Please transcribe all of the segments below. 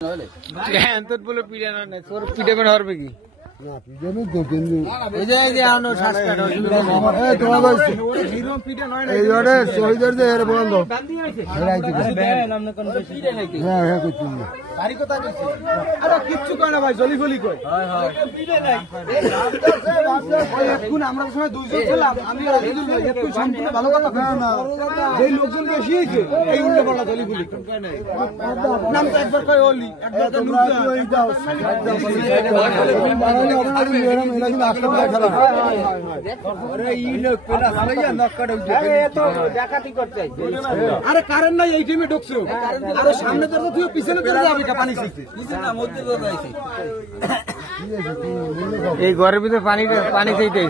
বলে পিঠে না তোর পিঠে পেন হরবে কি কিচ্ছু কয় না ভাই জলি ফলি কই আমরা সময় দুইজন ছিলাম আমি সম্পূর্ণ ভালো কথা যেই লোকজন বেশি হয়েছে এই উল্টো পাল্টা জলি ফলি নাম তো একবার কয় অলি একবার আরে কারেন্ট নাই এই টিমে ঢুকছে আরে সামনে দরজা তুই পিছনে দরজা যাবে পানি ছিটতে এই ঘরের ভিতরে পানি চাইতে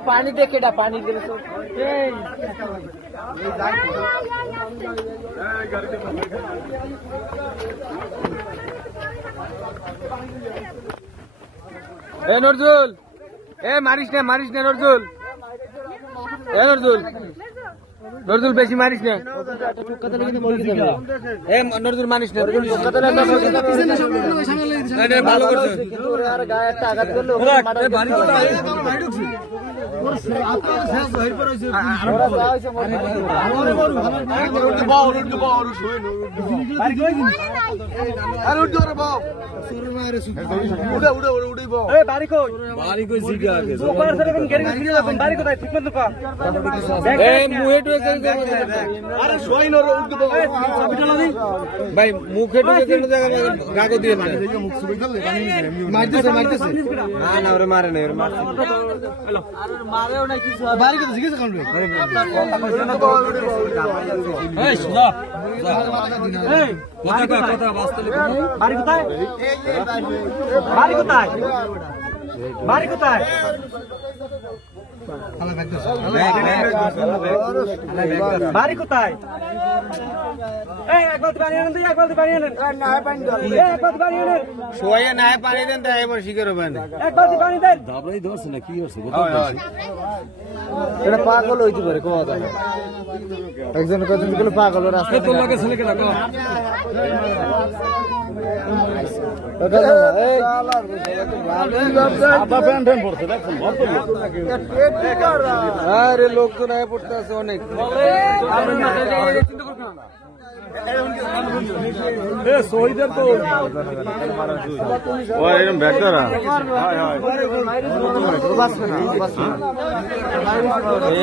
पानी देखे पानी दे नजरुल मारिस ने नजरुल नजरुल बेसी मारिस ने नजरुल मारिस ने ভালো করছে গায়ে একটা আঘাত করলো ভাই মুখে গাগো দিয়ে মারতেছে না ওরে মারে না ওরে মারেও না কিছু বাড়ি কথা জিজ্ঞেস করুন কথা বাস্তবে বাড়ি কোথায় বাড়ি কোথায় বাড়ি কোথায় বাড়ি কোথায় পানি দেন এবার শিকার হবে না ধরছে না কি হচ্ছে এটা পাগল হইতে পারে কথা একজন পাগল রাস্তা ছেলে কেন আরে লোকজন পড়তে আছে অনেক শহীদের তো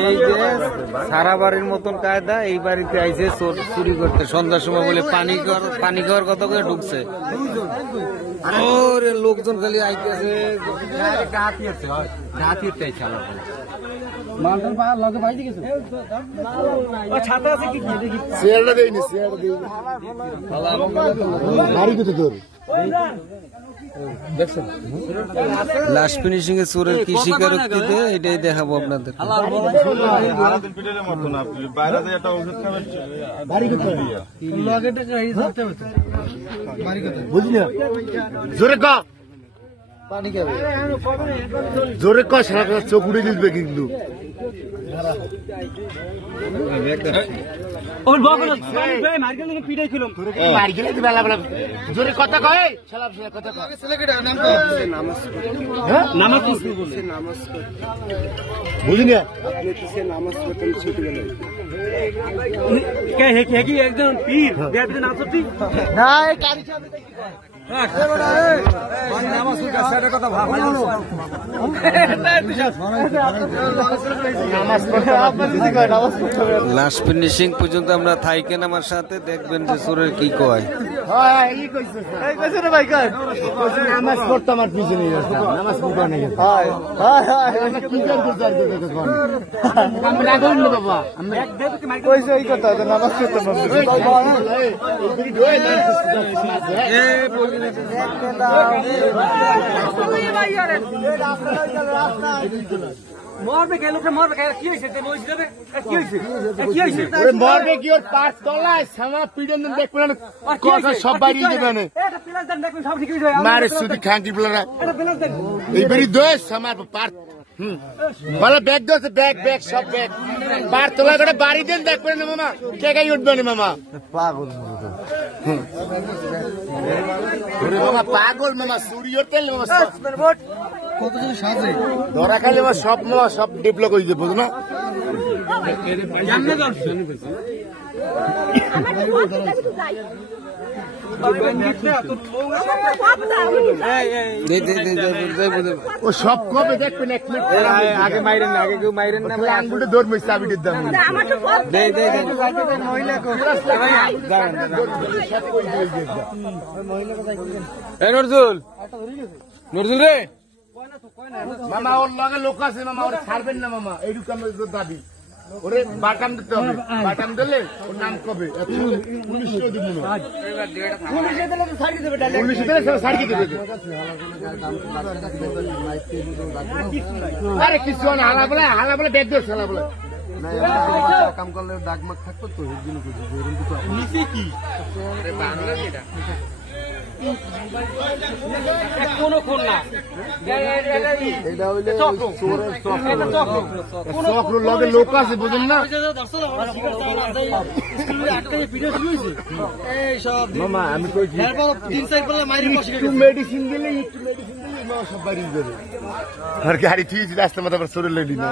এই যে সারা বাড়ির মতন কায়দা এই বাড়িতে আইছে চুরি করতে সন্ধ্যার সময় বলে পানি খাওয়ার কথা করে ঢুকছে ওরে লোকজন খালি আইতেছে লাস্ট ফিনিশিং এ চোরের কি স্বীকারোক্তিতে এটাই দেখাবো আপনাদের জোরে ক পানি খাবে জোরে ক সারা চোখ উড়ে দিবে কিন্তু জোরে কথা কয় বুঝিনি একজন পীর লাস্ট ফিনিশিং পর্যন্ত আমরা থাইকেন আমার সাথে দেখবেন যে চোরের কি কয় নামাজ পড়তো আমার পিছনে নামাজ পড়তো বাবা কইছে এই কথা নামাজ পড়তে মরবে কে লোকটা মরবে কি হয়েছে কি হয়েছে মরবে কি ওর পাঁচ তলায় সামা পিডন দেখবেন কথা সব বাইরে দেবেন মারে সুদি খাঙ্কি প্লেয়ার এইবারই দোষ আমার পার ভালো ব্যাগ দোষ ব্যাগ ব্যাগ সব ব্যাগ পার তলায় করে বাড়ি দেন দেখবেন না মামা কে গাই উঠবে না মামা পাগল ওরে মামা পাগল মামা সূর্যর তেল মামা কত কিছু সাজে ধরা খাইলে মামা সব ডেভেলপ হয়ে যাবে বুঝো না ও সব কবে দেখবেন এক মিনিট আগে মাইরেন না আগে কেউ মাইরেন না আঙ্গুলটা ধরবে চাবিটির দাম নজরুল নজরুল রে মামা ওর লগে লোক আছে মামা ওরে ছাড়বেন না মামা এইটুকু আমার দাবি ওরে বাটাম দিতে হবে বাটাম দিলে ওর নাম কবে 1900 দিব না 1900 দিলে ছাড়ি দেবে আরে কিছু না হালা বলে ব্যাগ দিয়ে হালা বলে কাম করলে দাগমাগ থাকতো তো নিচে কি কোনো খুন না এটা হইলে চোরের চক্র লগে লোক আছে বুঝুন না মামা আমি কইছি একটু মেডিসিন দিলে সব বাড়ি যাবে আর গাড়ি ঠিক রাস্তা মতো আবার চলে লেলি না